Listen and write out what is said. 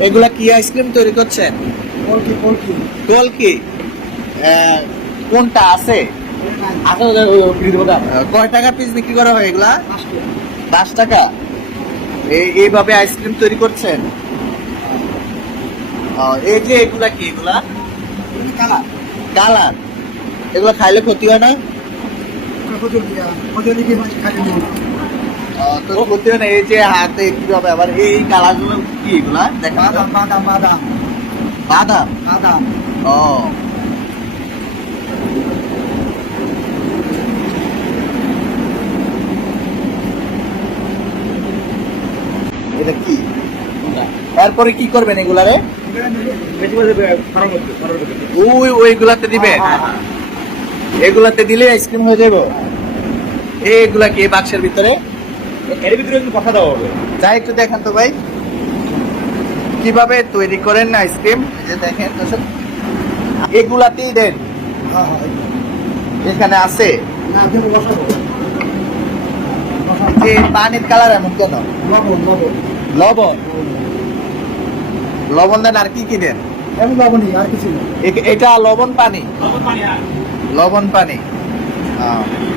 এগুলা কি আইসক্রিম তৈরি করছেন? পোলট্রি কলকি আহ, কোনটা আছে? কয় টাকা পিস বিক্রি করা হয় এগুলা? দশ টাকা। এই- এইভাবে আইসক্রিম তৈরি করছেন? এই যে এগুলা কি এগুলা? কালা কালার। এগুলো খাইলে ক্ষতি হয় না? তো ক্ষতি না এই যে হাতে কীভাবে আবার এই কালার কি এগুলা? দেখা? বাদাম বাদাম বাদাম। বাদাম? বাদাম। ও। এটা কি? তারপরে কি করবেন এগুলারে? ওই ওইগুলাতে দিবেন? এগুলাতে দিলে আইসক্রিম হয়ে যাবে এইগুলা কি বাক্সের ভিতরে? এর ভিতরে কথা দেওয়া হবে যাই একটু দেখান তো ভাই। কীভাবে তৈরি করেন না আইসক্রিম? যে দেখেন। এগুলাতেই দেন। হ্যাঁ হ্যাঁ এখানে আছে। যে পানির কালার এমন কেন লবণ লবণ। লবণ? লবণ দেন আর কি কি দেন? এমন লবণই আর কিছু না। এ- এটা লবণ পানি? লবণ পানি লবণ পানি। আহ,